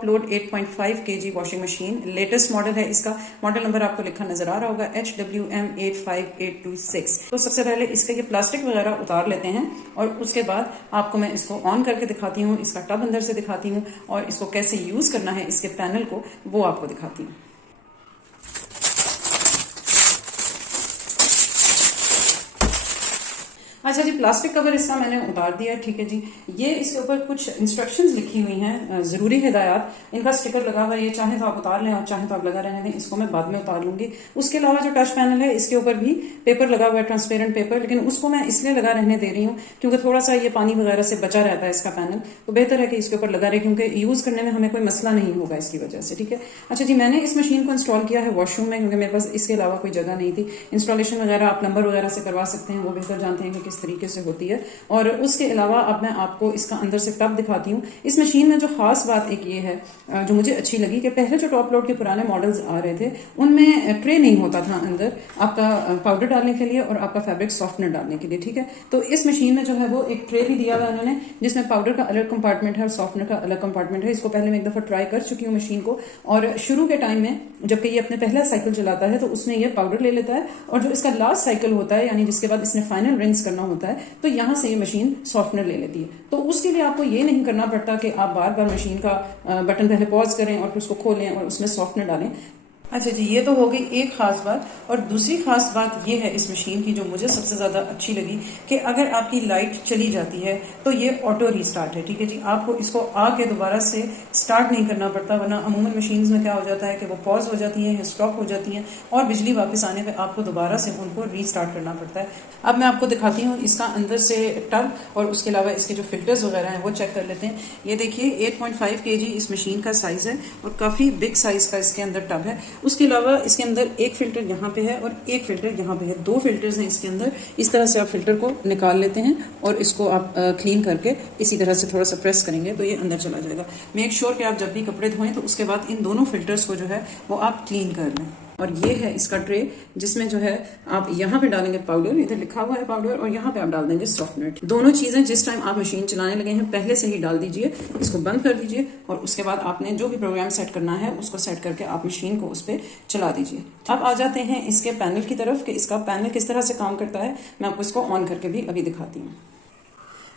Top load 8.5 kg washing machine, latest model है। इसका model number आपको लिखा नजर आ रहा होगा HWM85826। तो सबसे पहले इसका ये प्लास्टिक वगैरह उतार लेते हैं और उसके बाद आपको मैं इसको ऑन करके दिखाती हूँ, इसका टब अंदर से दिखाती हूँ और इसको कैसे यूज करना है इसके पैनल को वो आपको दिखाती हूँ। अच्छा जी, प्लास्टिक कवर इसका मैंने उतार दिया है, ठीक है जी। ये इसके ऊपर कुछ इंस्ट्रक्शंस लिखी हुई हैं, जरूरी हिदायत, इनका स्टिकर लगा हुआ है। ये चाहे तो आप उतार लें और चाहे तो आप लगा रहने दें, इसको मैं बाद में उतार लूंगी। उसके अलावा जो टच पैनल है इसके ऊपर भी पेपर लगा हुआ है, ट्रांसपेरेंट पेपर, लेकिन उसको मैं इसलिए लगा रहने दे रही हूँ क्योंकि थोड़ा सा ये पानी वगैरह से बचा रहता है इसका पैनल, तो बेहतर है कि इसके ऊपर लगा रहे क्योंकि यूज करने में हमें कोई मसला नहीं होगा इसकी वजह से, ठीक है। अच्छा जी, मैंने इस मशीन को इंस्टॉल किया है वॉशरूम में क्योंकि मेरे पास इसके अलावा कोई जगह नहीं थी। इंस्टॉलेशन वगैरह आप प्लम्बर वगैरह से करवा सकते हैं, वो बेहतर जानते हैं कि किस तरीके से होती है। और उसके अलावा अब मैं आपको इसका अंदर से टब दिखाती हूँ। इस मशीन में जो खास बात एक ये है जो मुझे अच्छी लगी कि पहले जो टॉप लोड के पुराने मॉडल्स आ रहे थे उनमें ट्रे नहीं होता था अंदर आपका पाउडर डालने के लिए और आपका फैब्रिक सॉफ्टनर डालने के लिए, ठीक है। तो इस मशीन में जो है वो एक ट्रे भी दिया हुआ है उन्होंने, जिसमें पाउडर का अलग कंपार्टमेंट है और सॉफ्टनर का अलग कंपार्टमेंट है। इसको पहले मैं एक दफा ट्राई कर चुकी हूँ मशीन को, और शुरू के टाइम में जबकि ये अपने पहला साइकिल चलाता है तो उसमें ये पाउडर ले लेता है, और जो इसका लास्ट साइकिल होता है यानी जिसके बाद इसने फाइनल रिंस करना होता है तो यहाँ से ये मशीन सॉफ्टनर ले लेती है। तो उसके लिए आपको ये नहीं करना पड़ता कि आप बार बार मशीन का बटन पहले पॉज करें और फिर उसको खोलें और उसमें सॉफ्टनर डालें। अच्छा जी, ये तो हो गई एक खास बात। और दूसरी खास बात ये है इस मशीन की जो मुझे सबसे ज्यादा अच्छी लगी कि अगर आपकी लाइट चली जाती है तो ये ऑटो रीस्टार्ट है, ठीक है जी। आपको इसको आके दोबारा से स्टार्ट नहीं करना पड़ता, वरना अमूमन मशीन्स में क्या हो जाता है कि वो पॉज हो जाती हैं, स्टॉप हो जाती हैं और बिजली वापस आने पर आपको दोबारा से उनको रीस्टार्ट करना पड़ता है। अब मैं आपको दिखाती हूँ इसका अंदर से टब और उसके अलावा इसके जो फिल्टर्स वगैरह हैं वो चेक कर लेते हैं। ये देखिए 8.5 kg इस मशीन का साइज है और काफी बिग साइज का इसके अंदर टब है। उसके अलावा इसके अंदर एक फिल्टर यहाँ पे है और एक फिल्टर यहाँ पे है, दो फिल्टर्स हैं इसके अंदर। इस तरह से आप फिल्टर को निकाल लेते हैं और इसको आप क्लीन करके इसी तरह से थोड़ा सा प्रेस करेंगे तो ये अंदर चला जाएगा। मेक श्योर कि आप जब भी कपड़े धोएं तो उसके बाद इन दोनों फिल्टर्स को जो है वो आप क्लीन कर लें। और ये है इसका ट्रे जिसमें जो है आप यहाँ पे डालेंगे पाउडर, इधर लिखा हुआ है पाउडर, और यहाँ पे आप डाल देंगे सॉफ्टनर। दोनों चीजें जिस टाइम आप मशीन चलाने लगे हैं पहले से ही डाल दीजिए, इसको बंद कर दीजिए और उसके बाद आपने जो भी प्रोग्राम सेट करना है उसको सेट करके आप मशीन को उस पर चला दीजिए। अब आ जाते हैं इसके पैनल की तरफ कि इसका पैनल किस तरह से काम करता है। मैं आपको इसको ऑन करके भी अभी दिखाती हूँ।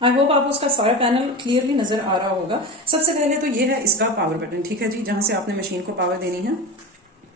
आई होप आपको उसका सारा पैनल क्लियरली नजर आ रहा होगा। सबसे पहले तो ये है इसका पावर बटन, ठीक है जी, जहां से आपने मशीन को पावर देनी है।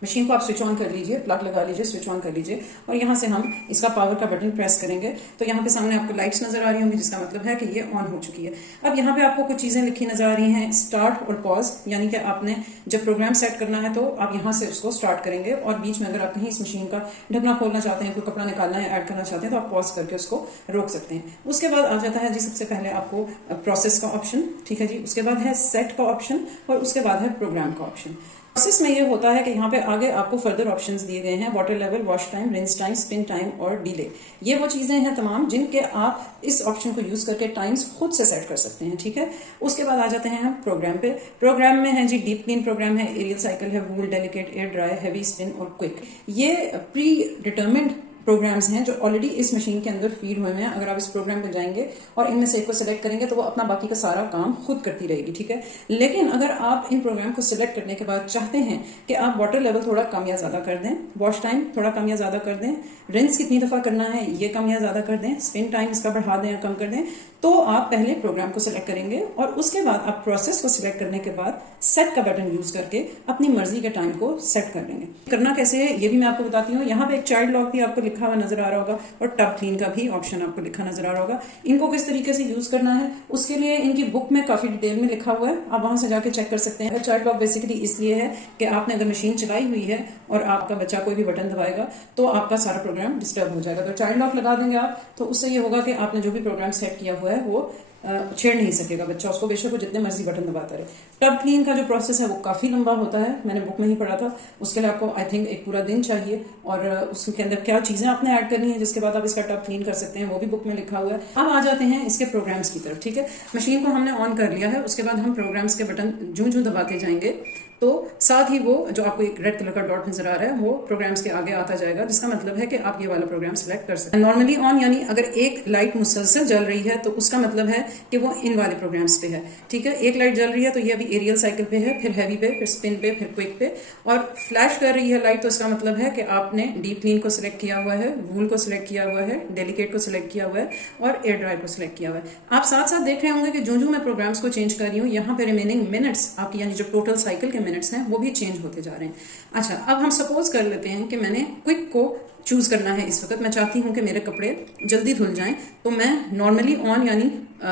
मशीन को आप स्विच ऑन कर लीजिए, प्लग लगा लीजिए, स्विच ऑन कर लीजिए और यहाँ से हम इसका पावर का बटन प्रेस करेंगे तो यहाँ पे सामने आपको लाइट्स नजर आ रही होंगी, जिसका मतलब है कि ये ऑन हो चुकी है। अब यहाँ पे आपको कुछ चीजें लिखी नजर आ रही हैं, स्टार्ट और पॉज, यानी कि आपने जब प्रोग्राम सेट करना है तो आप यहाँ से उसको स्टार्ट करेंगे और बीच में अगर आप कहीं इस मशीन का ढकना खोलना चाहते हैं, कोई कपड़ा निकालना है, ऐड करना चाहते हैं तो आप पॉज करके उसको रोक सकते हैं। उसके बाद आ जाता है जी सबसे पहले आपको प्रोसेस का ऑप्शन, ठीक है जी। उसके बाद है सेट का ऑप्शन और उसके बाद है प्रोग्राम का ऑप्शन। प्रोसेस में ये होता है कि यहाँ पे आगे आपको फर्दर ऑप्शंस दिए गए हैं, water level, wash time, rinse time, spin time और डिले। ये वो चीजें हैं तमाम जिनके आप इस ऑप्शन को यूज करके टाइम्स खुद से सेट कर सकते हैं, ठीक है। उसके बाद आ जाते हैं हम प्रोग्राम पे। प्रोग्राम में है जी डीप क्लीन प्रोग्राम है, एरियल साइकिल है, wool, delicate, air dry, heavy, spin और क्विक। ये प्री डिटर्मिन्ड प्रोग्राम्स हैं जो ऑलरेडी इस मशीन के अंदर फीड हुए हैं। अगर आप इस प्रोग्राम पे जाएंगे और इनमें से एक को सिलेक्ट करेंगे तो वो अपना बाकी का सारा काम खुद करती रहेगी, ठीक है। लेकिन अगर आप इन प्रोग्राम को सिलेक्ट करने के बाद चाहते हैं कि आप वाटर लेवल थोड़ा कम या ज्यादा कर दें, वॉश टाइम थोड़ा कम या ज्यादा कर दें, रिंस कितनी दफा करना है ये कम या ज्यादा कर दें, स्पिन टाइम इसका बढ़ा दें या कम कर दें, तो आप पहले प्रोग्राम को सिलेक्ट करेंगे और उसके बाद आप प्रोसेस को सिलेक्ट करने के बाद सेट का बटन यूज करके अपनी मर्जी के टाइम को सेट कर लेंगे। करना कैसे है ये भी मैं आपको बताती हूँ। यहाँ पे एक चाइल्ड लॉक भी आपको लिखा हुआ नजर आ रहा होगा और टब क्लीन का भी ऑप्शन आपको लिखा नजर आ रहा होगा। इनको किस तरीके से यूज करना है उसके लिए इनकी बुक में काफी डिटेल में लिखा हुआ है, आप वहां से जाके चेक कर सकते हैं। चाइल्ड लॉक बेसिकली इसलिए है कि आपने अगर मशीन चलाई हुई है और आपका बच्चा कोई भी बटन दबाएगा तो आपका सारा प्रोग्राम डिस्टर्ब हो जाएगा। तो चाइल्ड लॉक लगा देंगे आप तो उससे ये होगा कि आपने जो भी प्रोग्राम सेट किया हुआ है वो छेड़ नहीं सकेगा बच्चा उसको, बेशक वो जितने मर्जी बटन दबाता रहे। टब क्लीन का जो प्रोसेस है वो काफी लंबा होता है, मैंने बुक में ही पढ़ा था। उसके लिए आपको आई थिंक एक पूरा दिन चाहिए और उसके अंदर क्या चीजें आपने ऐड करनी है जिसके बाद आप इसका टब क्लीन कर सकते हैं वो भी बुक में लिखा हुआ है। अब आ जाते हैं इसके प्रोग्राम्स की तरफ, ठीक है। मशीन को हमने ऑन कर लिया है, उसके बाद हम प्रोग्राम्स के बटन जूं जूं दबाते जाएंगे तो साथ ही वो जो आपको एक रेड कलर का डॉट नजर आ रहा है वो प्रोग्राम्स के आगे आता जाएगा, जिसका मतलब है कि आप ये वाला प्रोग्राम सिलेक्ट कर सकते हैं। नॉर्मली ऑन यानी अगर एक लाइट मुसलसल जल रही है तो उसका मतलब है कि वो इन वाले प्रोग्राम्स पे है, ठीक है। एक लाइट जल रही है तो ये अभी एरियल साइकिल पे है, फिर हैवी पे, फिर स्पिन पे, फिर क्विक पे, और फ्लैश कर रही है लाइट तो इसका मतलब है कि आपने डीप क्लीन को सिलेक्ट किया हुआ है, वूल को सिलेक्ट किया हुआ है, डेलिकेट को सिलेक्ट किया हुआ है और एयर ड्राई को सिलेक्ट किया हुआ है। आप साथ साथ देख रहे होंगे कि जो मैं प्रोग्राम्स को चेंज कर रही हूँ यहाँ पे रिमेनिंग मिनट्स आपकी यानी जो टोटल साइकिल के मिनट्स हैं वो भी चेंज होते जा रहे हैं। अच्छा, अब हम सपोज कर लेते हैं कि मैंने क्विक को चूज करना है इस वक्त, मैं चाहती हूं कि मेरे कपड़े जल्दी धुल जाएं, तो मैं नॉर्मली ऑन यानी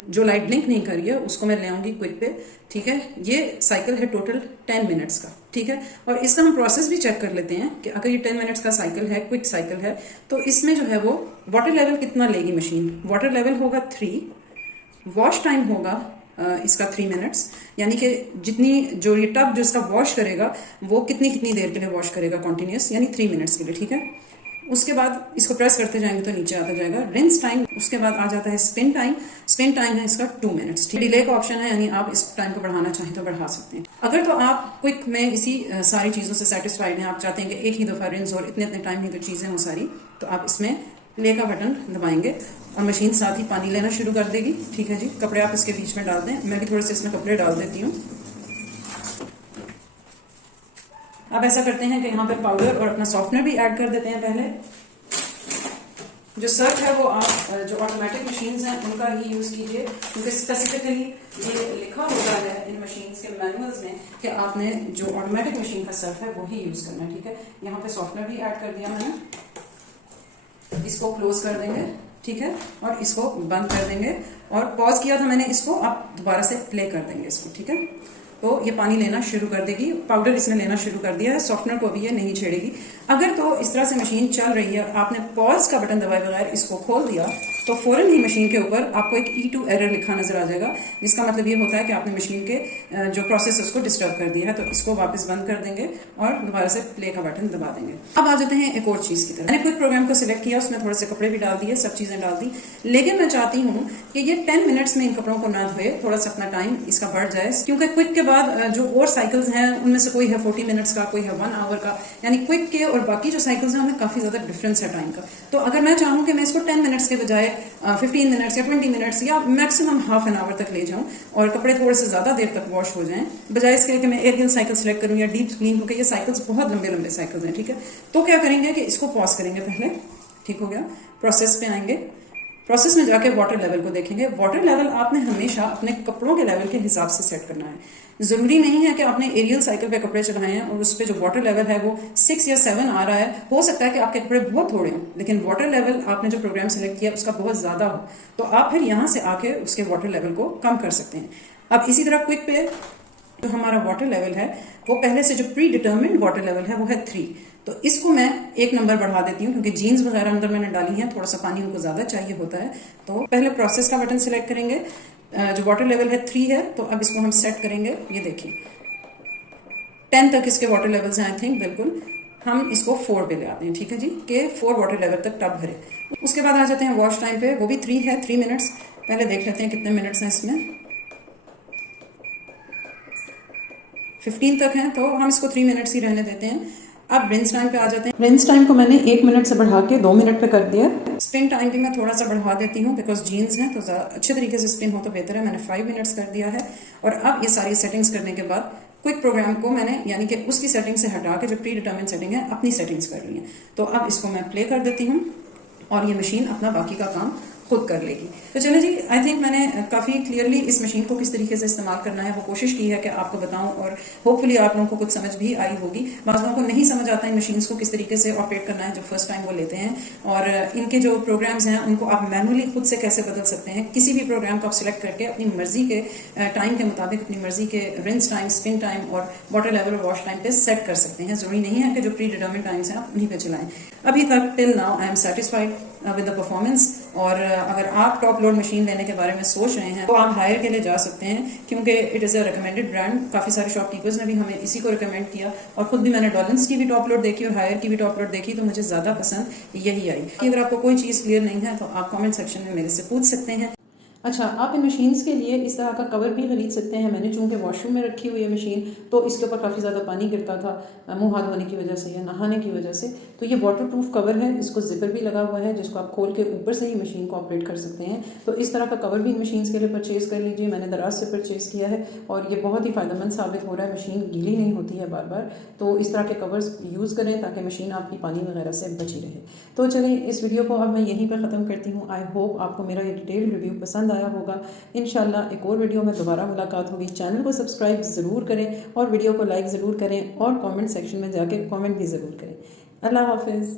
जो लाइट ब्लिंक नहीं कर रही है उसको मैं ले आऊंगी क्विक पे, ठीक है। ये साइकिल है टोटल 10 मिनट्स का, ठीक है। और इसका हम प्रोसेस भी चेक कर लेते हैं कि अगर ये 10 मिनट्स का साइकिल है, क्विक साइकिल है, तो इसमें जो है वो वाटर लेवल कितना लेगी मशीन। वाटर लेवल होगा 3, वॉश टाइम होगा इसका 3 मिनट्स, यानी कि जितनी जो ये टब जो इसका वॉश करेगा वो कितनी देर के लिए वॉश करेगा कंटिन्यूस, यानी 3 मिनट्स के लिए, ठीक है। उसके बाद इसको प्रेस करते जाएंगे तो नीचे आता जाएगा रिंस टाइम। उसके बाद आ जाता है स्पिन टाइम। स्पिन टाइम है इसका 2 मिनट्स। डिले का ऑप्शन है, यानी आप इस टाइम को बढ़ाना चाहें तो बढ़ा सकते हैं। अगर तो आप क्विक में इसी सारी चीज़ों से सेटिस्फाइड हैं, आप चाहते हैं कि एक ही दफ़ा रिंस और इतने टाइम ही तो चीज़ें हों सारी, तो आप इसमें प्ले का बटन दबाएंगे और मशीन साथ ही पानी लेना शुरू कर देगी, ठीक है जी। कपड़े आप इसके बीच में डाल दें, मैं भी थोड़े से इसमें कपड़े डाल देती हूँ। अब ऐसा करते हैं कि यहाँ पे पाउडर और अपना सॉफ्टनर भी ऐड कर देते हैं पहले। जो सर्फ है वो आप जो ऑटोमेटिक मशीन्स हैं उनका ही यूज कीजिए, क्योंकि स्पेसिफिकली ये लिखा होता है इन मशीन्स के मैनुअल्स में कि आपने जो ऑटोमेटिक मशीन का सर्फ है वो ही यूज करना है, ठीक है। यहाँ पे सॉफ्टनर भी ऐड कर दिया मैंने, इसको क्लोज कर देंगे, ठीक है, और इसको बंद कर देंगे। और पॉज किया था मैंने इसको, आप दोबारा से प्ले कर देंगे इसको, ठीक है। तो ये पानी लेना शुरू कर देगी, पाउडर इसने लेना शुरू कर दिया है, सॉफ्टनर को भी ये नहीं छेड़ेगी। अगर तो इस तरह से मशीन चल रही है, आपने पॉज का बटन दबाए बगैर इसको खोल दिया तो फौरन ही मशीन के ऊपर आपको एक E2 एरर लिखा नजर आ जाएगा, जिसका मतलब ये होता है कि आपने मशीन के जो प्रोसेस उसको डिस्टर्ब कर दिया है। तो इसको वापस बंद कर देंगे और दोबारा से प्ले का बटन दबा देंगे। अब आ जाते हैं एक और चीज की तरफ। मैंने क्विक प्रोग्राम को सिलेक्ट किया, उसमें थोड़े से कपड़े भी डाल दिए, सब चीजें डाल दी, लेकिन मैं चाहती हूँ कि ये 10 मिनट्स में इन कपड़ों को ना धोए, थोड़ा सा अपना टाइम इसका बढ़ जाए, क्योंकि क्विक के बाद जो और साइकिल्स हैं उनमें से कोई है 40 मिनट्स का, कोई है 1 आवर का, यानी क्विक के और बाकी जो साइकिल्स हैं उनमें काफी ज्यादा डिफरेंस है टाइम का। तो अगर मैं चाहूँ कि मैं इसको 10 मिनट्स के बजाय 15 मिनट्स या 20 मिनट्स या मैक्सिमम हाफ एन आवर तक ले जाऊं और कपड़े थोड़े से ज्यादा देर तक वॉश हो जाएं, बजाय इसके कि मैं एयरगिल साइकिल सेलेक्ट करूं या डीप क्लीन, क्योंकि ये साइकिल्स बहुत लंबे लंबे साइकिल्स हैं, ठीक है। तो क्या करेंगे कि इसको पॉज करेंगे पहले, ठीक हो गया। प्रोसेस पे आएंगे, प्रोसेस में जाके वाटर लेवल को देखेंगे। वाटर लेवल आपने हमेशा अपने कपड़ों के लेवल के हिसाब से सेट करना है। जरूरी नहीं है कि आपने एरियल साइकिल पे कपड़े चढ़ाए हैं और उस पे जो वाटर लेवल है वो 6 या 7 आ रहा है। हो सकता है कि आपके कपड़े बहुत थोड़े हों, लेकिन वाटर लेवल आपने जो प्रोग्राम सेलेक्ट किया उसका बहुत ज्यादा हो, तो आप फिर यहाँ से आके उसके वाटर लेवल को कम कर सकते हैं। अब इसी तरह क्विक पे जो हमारा वाटर लेवल है वो पहले से जो प्री डिटर्मिन्ड वाटर लेवल है वो है 3, तो इसको मैं 1 नंबर बढ़ा देती हूँ, क्योंकि जीन्स वगैरह अंदर मैंने डाली है, थोड़ा सा पानी उनको ज्यादा चाहिए होता है। तो पहले प्रोसेस का बटन सिलेक्ट करेंगे, जो वाटर लेवल है 3 है, तो अब इसको हम सेट करेंगे। ये देखिए 10 तक इसके वाटर लेवल्स हैं आई थिंक, बिल्कुल। हम इसको 4 पे ले आते हैं, ठीक है जी, कि 4 वाटर लेवल तक टब भरे। उसके बाद आ जाते हैं वॉश टाइम पे, वो भी 3 है, 3 मिनट्स। पहले देख लेते हैं कितने मिनट्स हैं इसमें, 15 तक हैं, तो हम इसको 3 मिनट्स ही रहने देते हैं। अब रिंस टाइम पे आ जाते हैं। रिंस टाइम को मैंने 1 मिनट से बढ़ा के 2 मिनट पे कर दिया। स्पिन टाइम भी मैं थोड़ा सा बढ़ा देती हूँ, बिकॉज जीन्स हैं तो अच्छे तरीके से स्पिन हो तो बेहतर है। मैंने 5 मिनट्स कर दिया है। और अब ये सारी सेटिंग्स करने के बाद क्विक प्रोग्राम को मैंने यानी कि उसकी सेटिंग से हटा के जो प्री डिटर्मिन सेटिंग है अपनी सेटिंग्स कर ली है। तो अब इसको मैं प्ले कर देती हूँ और ये मशीन अपना बाकी का काम खुद कर लेगी। तो चलिए जी, आई थिंक मैंने काफ़ी क्लियरली इस मशीन को किस तरीके से इस्तेमाल करना है वो कोशिश की है कि आपको बताऊं, और होपफुली आप लोगों को कुछ समझ भी आई होगी। बाज़ लोगों को नहीं समझ आता इन मशीन्स को किस तरीके से ऑपरेट करना है जब फर्स्ट टाइम वो लेते हैं, और इनके जो प्रोग्राम्स हैं उनको आप मैनुअली खुद से कैसे बदल सकते हैं। किसी भी प्रोग्राम को आप सिलेक्ट करके अपनी मर्जी के टाइम के मुताबिक अपनी मर्जी के रिंस टाइम, स्पिन टाइम और वाटर लेवल और वॉश टाइम पे सेट कर सकते हैं। जरूरी नहीं है कि जो प्री डिटर्मिन टाइम्स हैं आप उन्हीं पे चलाएं। अभी तक till now I am satisfied with the performance. और अगर आप टॉप लोड मशीन लेने के बारे में सोच रहे हैं तो आप हायर के लिए जा सकते हैं, क्योंकि it is a recommended brand. काफ़ी सारे शॉपकीपर्स ने भी हमें इसी को रिकमेंड किया, और खुद भी मैंने डॉलन्स की भी टॉप लोड देखी और हायर की भी टॉप लोड देखी, तो मुझे ज़्यादा पसंद यही आई। अगर आपको कोई चीज़ क्लियर नहीं है तो आप कॉमेंट सेक्शन में मेरे से पूछ सकते हैं। अच्छा, आप इन मशीन्स के लिए इस तरह का कवर भी खरीद सकते हैं। मैंने चूंकि वॉशरूम में रखी हुई है मशीन, तो इसके ऊपर काफ़ी ज़्यादा पानी गिरता था मुंह हाथ धोने की वजह से या नहाने की वजह से। तो ये वाटर प्रूफ कवर है, इसको जिपर भी लगा हुआ है जिसको आप खोल के ऊपर से ही मशीन को ऑपरेट कर सकते हैं। तो इस तरह का कवर भी इन मशीन्स के लिए परचेज़ कर लीजिए। मैंने दराज से परचेज़ किया है और ये बहुत ही फ़ायदेमंद साबित हो रहा है। मशीन गीली नहीं होती है बार बार। तो इस तरह के कवर्स यूज़ करें ताकि मशीन आपकी पानी वगैरह से बची रहे। तो चलिए इस वीडियो को अब मैं यहीं पर ख़त्म करती हूँ। आई होप आपको मेरा ये डिटेल्ड रिव्यू पसंद आया होगा। इंशाल्लाह एक और वीडियो में दोबारा मुलाकात होगी। चैनल को सब्सक्राइब ज़रूर करें और वीडियो को लाइक ज़रूर करें और कमेंट सेक्शन में जाके कमेंट भी ज़रूर करें। अल्लाह हाफिज़।